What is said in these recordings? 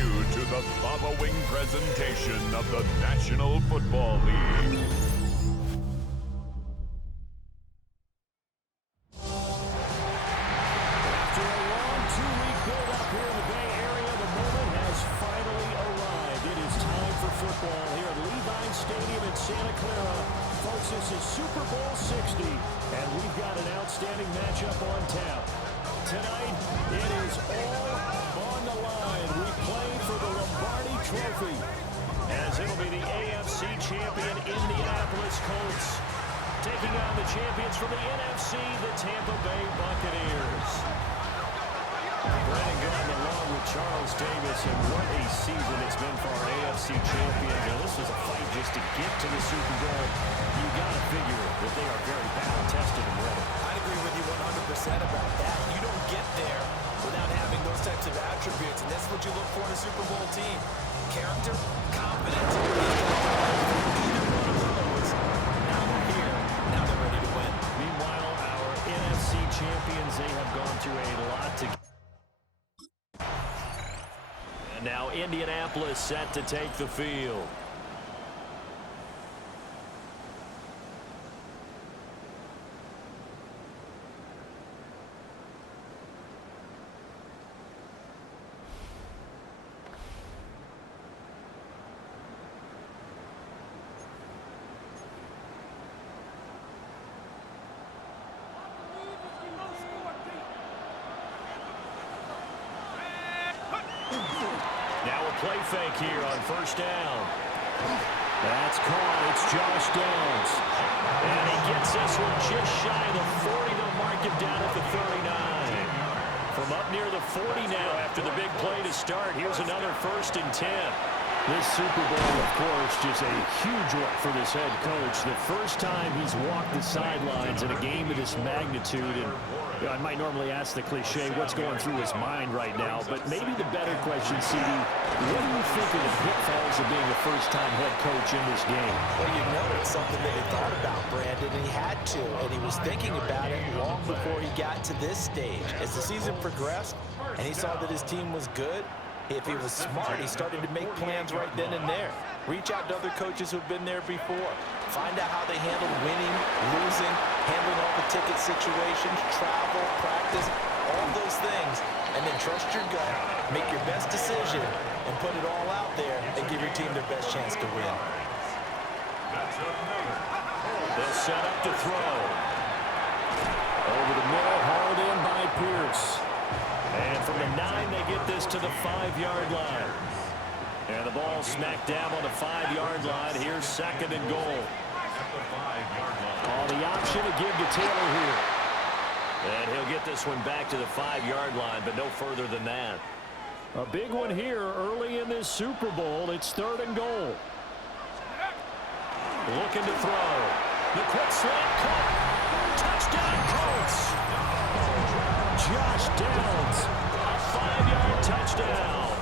you to the following presentation of the National Football League. After a long two-week build-up here in the Bay Area, the moment has finally arrived. It is time for football here at Levine Stadium in Santa Clara. Folks, this is Super Bowl 60, and we've got an outstanding matchup on tap. Tonight, it is all on the line. We play for the Lombardi Trophy, as it'll be the AFC champion Indianapolis Colts taking on the champions from the NFC, the Tampa Bay Buccaneers. Brandon Gordon along with Charles Davis, and what a season it's been for our AFC champions. And this was a fight just to get to the Super Bowl. You got to figure that they are very battle-tested and ready. I agree with you 100% about that. You don't get there without having those types of attributes, and that's what you look for in a Super Bowl team. Character, confidence. Either one of those. Now they're here. Now they're ready to win. Meanwhile, our NFC champions, they have gone through a lot to... And now Indianapolis set to take the field. Now a play fake here on first down. That's caught. It's Josh Downs. And he gets this one just shy of the 40. They'll mark him down at the 39. From up near the 40 now after the big play to start. Here's another 1st and 10. This Super Bowl, of course, just a huge one for this head coach. The first time he's walked the sidelines in a game of this magnitude. And you know, I might normally ask the cliche, what's going through his mind right now? But maybe the better question, CD, what do you think of the pitfalls of being a first-time head coach in this game? Well, you know it's something that he thought about, Brandon, and he had to. And he was thinking about it long before he got to this stage. As the season progressed and he saw that his team was good, if he was smart, he started to make plans right then and there. Reach out to other coaches who've been there before. Find out how they handled winning, losing, handling all the ticket situations, travel, practice, all those things. And then trust your gut, make your best decision, and put it all out there and give your team their best chance to win. They'll set up to throw. Over the middle, hauled in by Pierce. And from the 9, they get this to the 5-yard line. And the ball smacked down on the 5-yard line. Here's 2nd and goal. Oh, the option to give to Taylor here. And he'll get this one back to the 5-yard line, but no further than that. A big one here early in this Super Bowl. It's 3rd and goal. Looking to throw. The quick slant caught. Touchdown, Colts. Josh Downs, a 5-yard touchdown.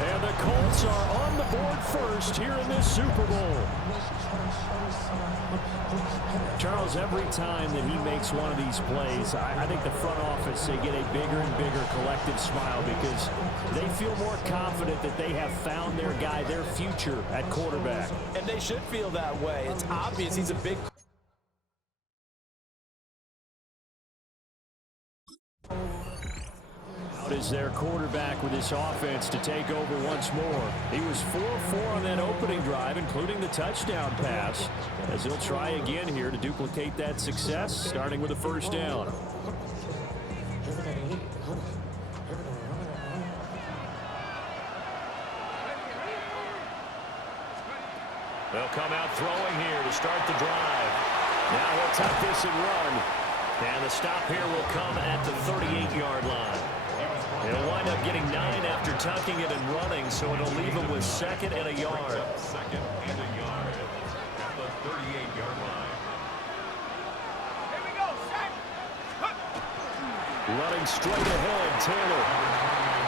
And the Colts are on the board first here in this Super Bowl. Charles, every time that he makes one of these plays, I think the front office, they get a bigger and bigger collective smile because they feel more confident that they have found their guy, their future at quarterback. And they should feel that way. It's obvious he's a big... Out is their quarterback with this offense to take over once more. He was 4-4 on that opening drive, including the touchdown pass, as he'll try again here to duplicate that success, starting with a 1st down. They'll come out throwing here to start the drive. Now he'll tuck this and run. And the stop here will come at the 38-yard line. He'll wind up getting 9 after tucking it and running, so it'll leave him with 2nd and a yard. 2nd and a yard at the 38-yard line. Running straight ahead, Taylor.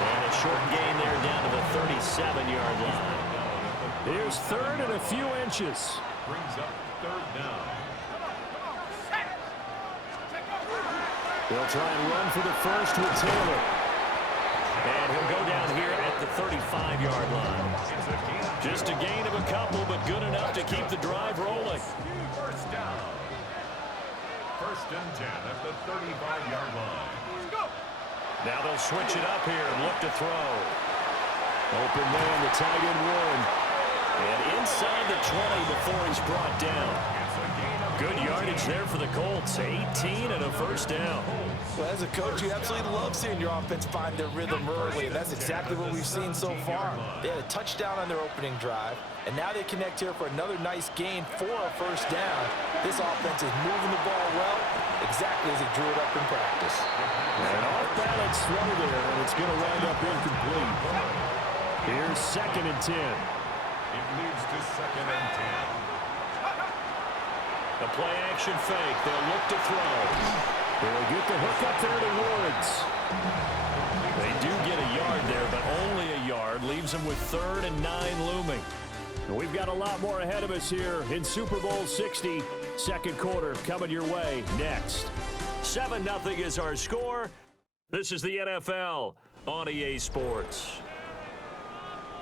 And a short gain there down to the 37-yard line. Here's 3rd and a few inches. Brings up 3rd down. They'll try and run for the first with Taylor. And he'll go down here at the 35-yard line. Just a gain of a couple, but good enough to keep the drive rolling. First down. First and 10 at the 35-yard line. Now they'll switch it up here and look to throw. Open man, the tight end Warren. And inside the 20 before he's brought down. Good yardage there for the Colts. 18 and a first down. Well, as a coach, you absolutely love seeing your offense find their rhythm early, and that's exactly what we've seen so far. They had a touchdown on their opening drive, and now they connect here for another nice gain for a first down. This offense is moving the ball well, exactly as he drew it up in practice. An off-balance throw there, and it's going to wind up incomplete. Here's 2nd and 10. It leads to 2nd and 10. The play-action fake. They'll look to throw. They'll get the hook up there to Woods. They do get a yard there, but only a yard. Leaves them with 3rd and 9 looming. And we've got a lot more ahead of us here in Super Bowl 60. Second quarter coming your way next. 7-0 is our score. This is the NFL on EA Sports.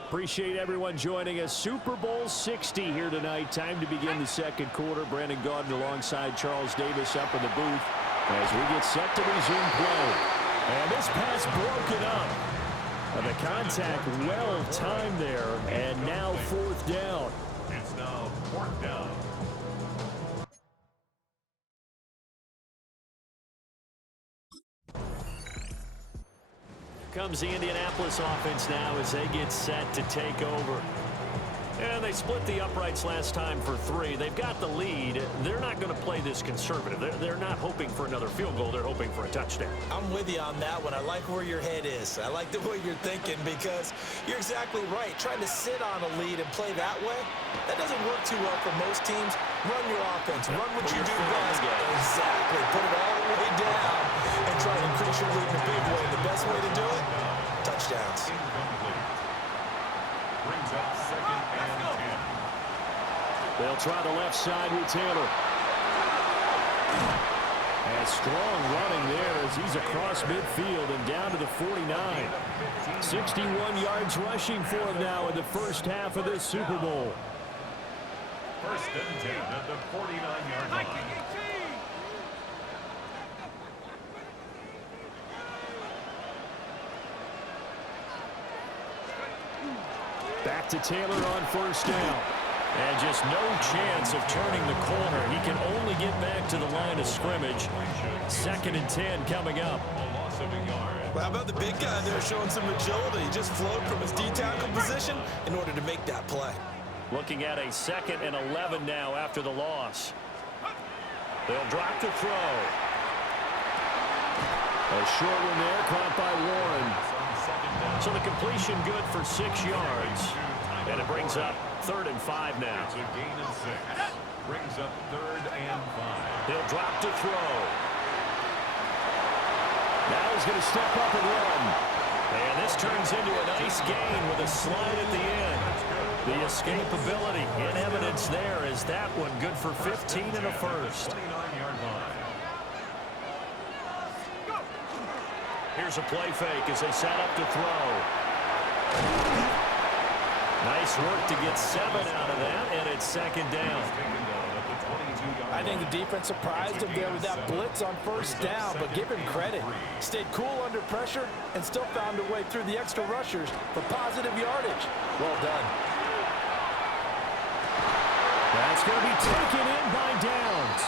Appreciate everyone joining us. Super Bowl 60 here tonight. Time to begin the second quarter. Brandon Gaudin alongside Charles Davis up in the booth as we get set to resume play. And this pass broken up. And the contact well timed there. And now 4th down. It's now 4th down. Comes the Indianapolis offense now as they get set to take over. And they split the uprights last time for 3. They've got the lead. They're not going to play this conservative. They're not hoping for another field goal. They're hoping for a touchdown. I'm with you on that one. I like where your head is. I like the way you're thinking because you're exactly right. Trying to sit on a lead and play that way, that doesn't work too well for most teams. Run your offense. Run what you do best. Exactly. Put it all the way down and try to increase your lead in a big way. The best way to do it, touchdowns. Incomplete. Brings up 2nd and 10. They'll try the left side with Taylor. And strong running there as he's across midfield and down to the 49. 61 yards rushing for him now in the first half of this Super Bowl. First and 10 at the 49-yard line. Back to Taylor on first down. And just no chance of turning the corner. He can only get back to the line of scrimmage. 2nd and 10 coming up. A loss of a yard. Well, how about the big guy there showing some agility? He just flowed from his D-tackle position in order to make that play. Looking at a 2nd and 11 now after the loss. They'll drop to throw. A short one there caught by Warren. So the completion good for 6 yards. And it brings up 3rd and 5 now. It's a gain of 6. Brings up 3rd and 5. They'll drop to throw. Now he's going to step up and run. And this turns into a nice gain with a slide at the end. The escapability in evidence there is that one good for 15 and a first. 29-yard line. Here's a play fake as they set up to throw. Nice work to get 7 out of that, and it's 2nd down. I think the defense surprised him there with that blitz on first down, but give him credit. Stayed cool under pressure and still found a way through the extra rushers for positive yardage. Well done. That's going to be taken in by Downs.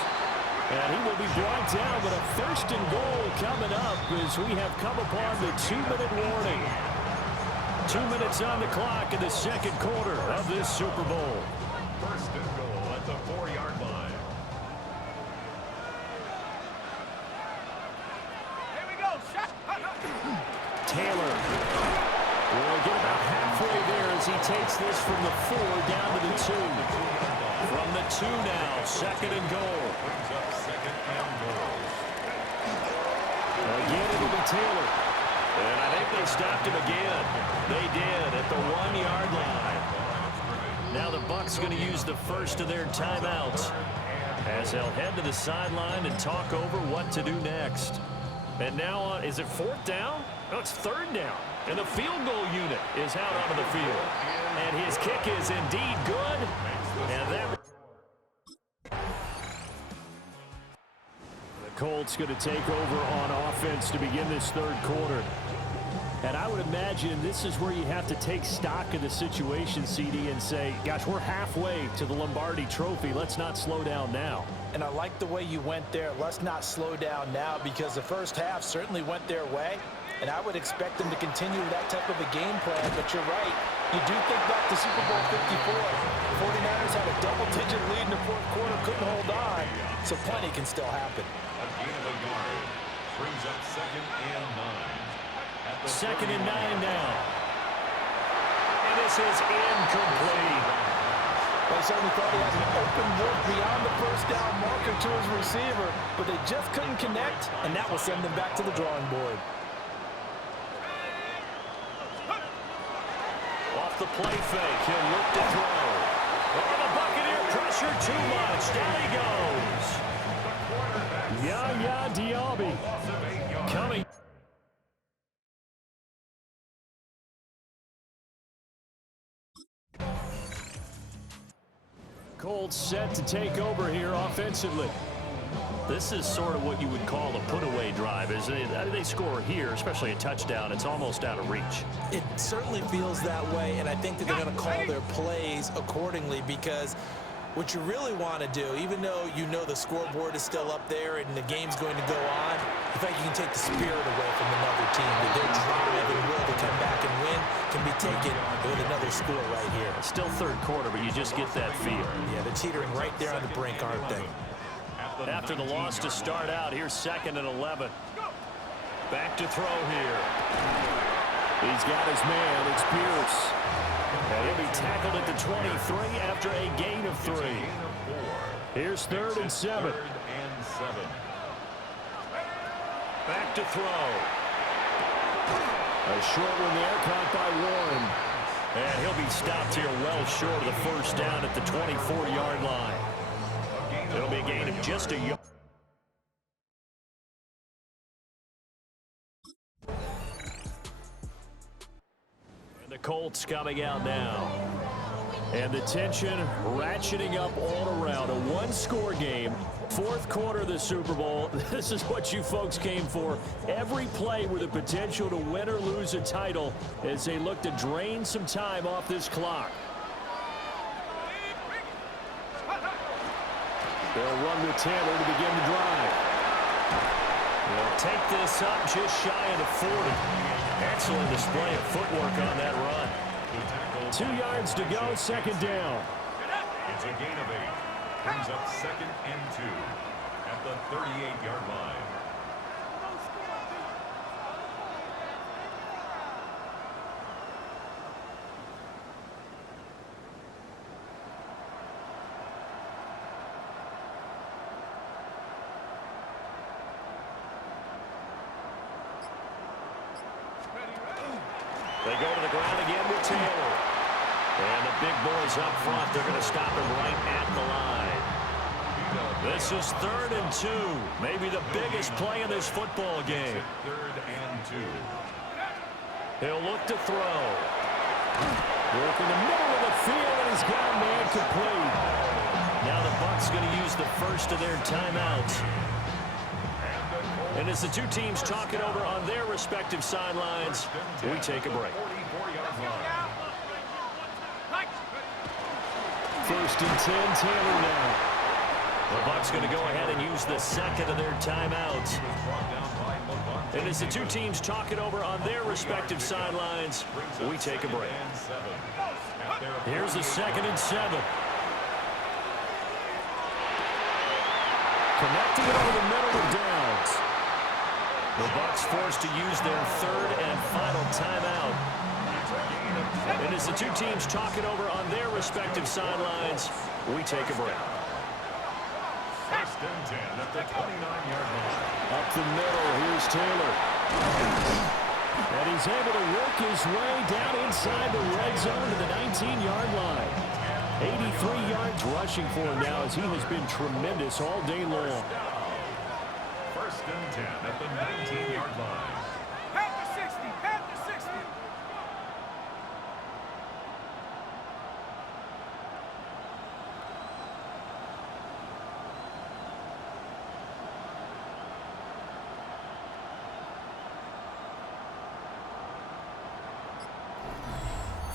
And he will be brought down, but a 1st and goal coming up as we have come upon the 2-minute warning. 2 minutes on the clock in the second quarter of this Super Bowl. 1st and goal at the 4-yard line. Here we go. Taylor will get about halfway there as he takes this from the 4 down to the 2. From the 2 now, 2nd and goal. Brings up 2nd and goal. Again, it'll be Taylor. And I think they stopped him again. They did at the 1-yard line. Now the Bucs going to use the first of their timeouts as they'll head to the sideline and talk over what to do next. And now, is it 4th down? No, it's 3rd down. And the field goal unit is out onto the field. And his kick is indeed good. And that... The Colts going to take over on offense to begin this third quarter. And I would imagine this is where you have to take stock of the situation, CD, and say, gosh, we're halfway to the Lombardi Trophy. Let's not slow down now. And I like the way you went there. Let's not slow down now, because the first half certainly went their way. And I would expect them to continue with that type of a game plan. But you're right. You do think back to Super Bowl 54. 49ers had a double-digit lead in the fourth quarter, couldn't hold on. So plenty can still happen. A gain of a yard brings up 2nd and 9. 2nd and 9 now. And this is incomplete. They certainly thought he had an open look beyond the first down marker to his receiver, but they just couldn't connect, and that will send them back to the drawing board. Off the play fake, he'll look to throw. Oh, the Buccaneer pressure too much. Down he goes. Yaya Diaby coming. Colts set to take over here offensively. This is sort of what you would call a put-away drive. As they score here, especially a touchdown, it's almost out of reach. It certainly feels that way, and I think that they're going to call their plays accordingly, because what you really want to do, even though you know the scoreboard is still up there and the game's going to go on, in fact, you can take the spirit away from another team. That their drive and will to come back and win can be taken with another score right here. It's still third quarter, but you just get that feel. Yeah, they're teetering right there on the brink, aren't they? After the loss to start out, here's 2nd and 11. Back to throw here. He's got his man. It's Pierce. And he'll be tackled at the 23 after a gain of 3. Here's 3rd and 7. Back to throw. A short one there, caught by Warren. And he'll be stopped here well short of the first down at the 24-yard line. It'll be a gain of just a yard. And the Colts coming out now. And the tension ratcheting up all around. A one-score game. Fourth quarter of the Super Bowl. This is what you folks came for. Every play with the potential to win or lose a title as they look to drain some time off this clock. They'll run with Taylor to begin the drive. They'll take this up just shy of the 40. Excellent display of footwork on that run. 2 yards to go, 2nd down. It's a gain of 8. Brings up 2nd and 2 at the 38-yard line. They go to the ground again with Taylor. And the big boys up front, they're going to stop him right at the line. This is 3rd and 2. Maybe the biggest play in this football game. 3rd and 2. He'll look to throw. Work in the middle of the field, and he's got a man complete. Now the Bucs going to use the first of their timeouts. And as the two teams talk it over on their respective sidelines, we take a break. 1st and 10, Taylor now. The Bucs going to go ahead and use the second of their timeouts. And as the two teams talk it over on their respective sidelines, we take a break. Here's the 2nd and 7. Connecting it over the middle with Downs. The Bucs forced to use their 3rd and final timeout. And as the two teams talk it over on their respective sidelines, we take a break. 1st and 10 at the 29-yard line. Up the middle, here's Taylor. And he's able to work his way down inside the red zone to the 19-yard line. 83 yards rushing for him now, as he has been tremendous all day long. 1st and 10 at the 19-yard line. Pat the 60, pat the 60.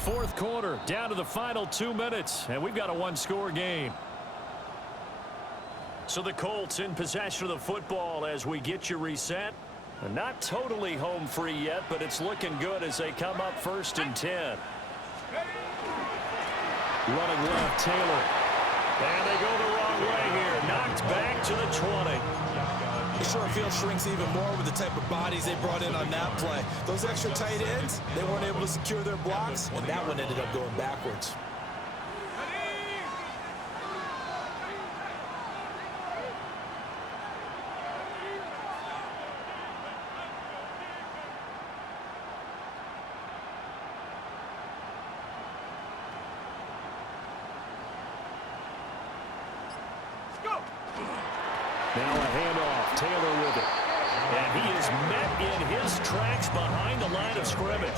Fourth quarter, down to the final 2 minutes, and we've got a one-score game. So the Colts in possession of the football as we get you reset. Not totally home free yet, but it's looking good as they come up 1st and 10. Running left, Taylor. And they go the wrong way here. Knocked back to the 20. The short field shrinks even more with the type of bodies they brought in on that play. Those extra tight ends, they weren't able to secure their blocks, and that one ended up going backwards. Now a handoff. Taylor with it. And he is met in his tracks behind the line of scrimmage.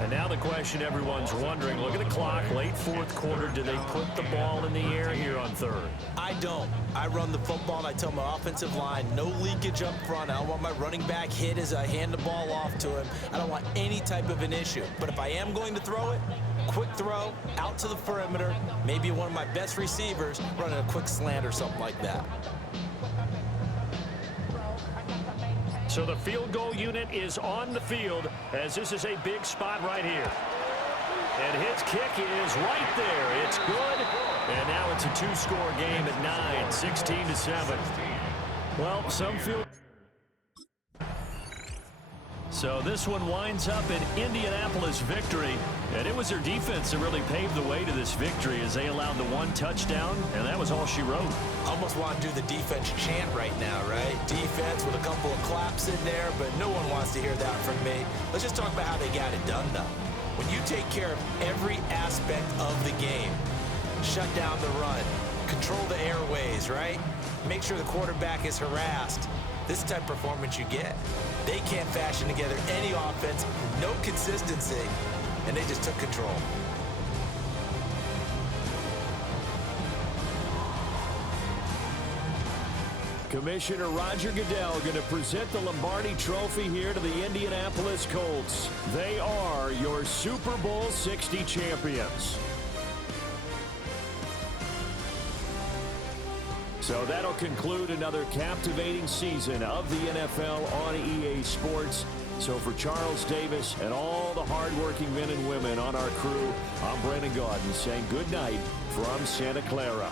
And now the question everyone's wondering, look at the clock, late fourth quarter. Do they put the ball in the air here on third? I don't. I run the football, and I tell my offensive line, no leakage up front. I don't want my running back hit as I hand the ball off to him. I don't want any type of an issue. But if I am going to throw it, quick throw, out to the perimeter, maybe one of my best receivers running a quick slant or something like that. So the field goal unit is on the field as this is a big spot right here. And his kick is right there. It's good. And now it's a two-score game at 9, 16-7. Well, some feel... So this one winds up an Indianapolis victory, and it was their defense that really paved the way to this victory as they allowed the one touchdown, and that was all she wrote. Almost want to do the defense chant right now, right? Defense with a couple of claps in there, but no one wants to hear that from me. Let's just talk about how they got it done, though. When you take care of every aspect of the game, shut down the run, control the airways, right? Make sure the quarterback is harassed. This type of performance you get. They can't fashion together any offense, no consistency, and they just took control. Commissioner Roger Goodell going to present the Lombardi Trophy here to the Indianapolis Colts. They are your Super Bowl 60 champions. So that'll conclude another captivating season of the NFL on EA Sports. So for Charles Davis and all the hardworking men and women on our crew, I'm Brandon Gaudin saying good night from Santa Clara.